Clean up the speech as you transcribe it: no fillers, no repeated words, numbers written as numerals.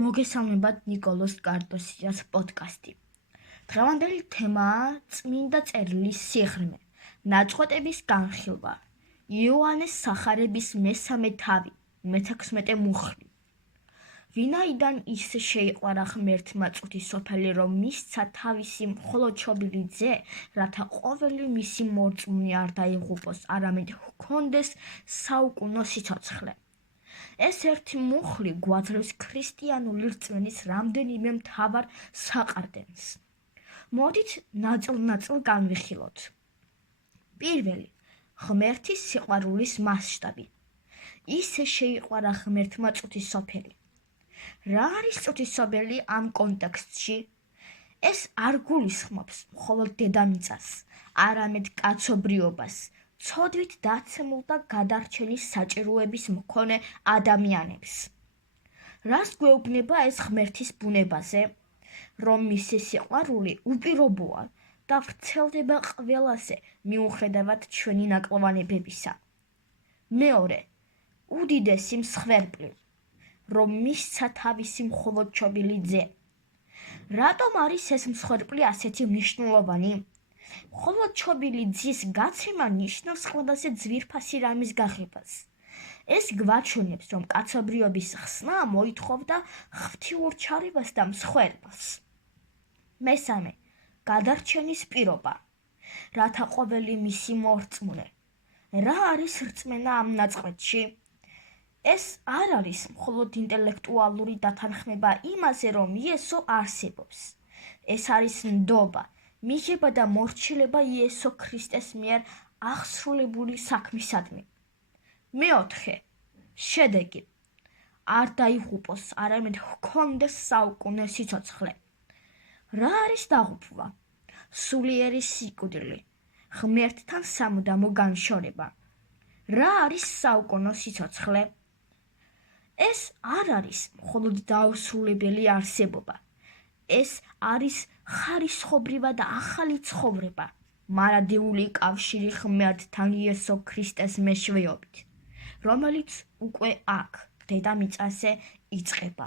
მოგესალმებათ ნიკოლოზ კარტოსიას პოდკასტი. დღევანდელი თემაა წმინდა წერილის სიღრმე, ნაწყვეტების განხილვა, იოანეს სახარების მესამე თავი, მე-16 მუხლი. ვინაიდან ის შეიყვარა ღმერთმა წუთის სოფელი, რომ მისცა თავისი მხოლოდ შობილი ძე, რათა ყოველი მისი მორწმუნე არ დაიღუპოს, არამედ ჰქონდეს საუკუნო სიცოცხლე. ეს ერთი მუხლი გვაძლევს ქრისტიანული რწმენის რამდენიმე მთავარ საყრდენს. მოდით ნაწილ-ნაწილ განვიხილოთ. პირველი, ღმერთის სიყვარულის მასშტაბი. ისე შეიყვარა ღმერთმა წუთის სოფელი. რა არის წუთის სოფელი ამ კონტექსტში? ეს არ გულისხმობს მხოლოდ დედამიწას, არამედ კაცობრიობას, ცოდვით დაცემულ და გადარჩენის საჭიროების მქონე ადამიანებს. რას გვეუბნება ეს ღმერთის ბუნებაზე? რომ მისი სიყვარული უპირობოა და ვრცელდება ყველაზე მიუხედავად ჩვენი ნაკლოვანებებისა. მეორე, უდიდესი მსხვერპლი, რომ მისცა თავისი მხოლოდ შობილი ძე. რატომ არის ეს მსხვერპლი ასეთი მნიშვნელოვანი? მხოლოდ შობილი ძის გაცემა ნიშნავს ყველაზე ძვირფასი რამის გაღებას. ეს გვაჩვენებს, რომ კაცობრიობის ხსნა მოითხოვდა ღვთიურ ჩარებას და მსხვერპლს. მესამე, გადარჩენის პირობა, რათა ყოველი მისი მორწმუნე. რა არის რწმენა ამ ნაწყვეტში? ეს არ არის მხოლოდ ინტელექტუალური დათანხმება იმაზე, რომ იესო არსებობს. ეს არის ნდობა, მიღება და მორჩილება იესო ქრისტეს მიერ აღსრულებული საქმისადმი. მეოთხე, შედეგი. არ დაიღუპოს, არამედ ჰქონდეს საუკუნე სიცოცხლე. რა არის დაღუპვა? სულიერი სიკვდილი, ღმერთთან სამუდამო განშორება. რა არის საუკუნო სიცოცხლე? ეს არ არის მხოლოდ დაუსრულებელი არსებობა. ეს არის ხარისხობრივად ახალი ცხოვრება, მარადიული კავშირი ღმერთთან იესო ქრისტეს მეშვეობით, რომელიც უკვე აქ, დედამიწაზე იწყება.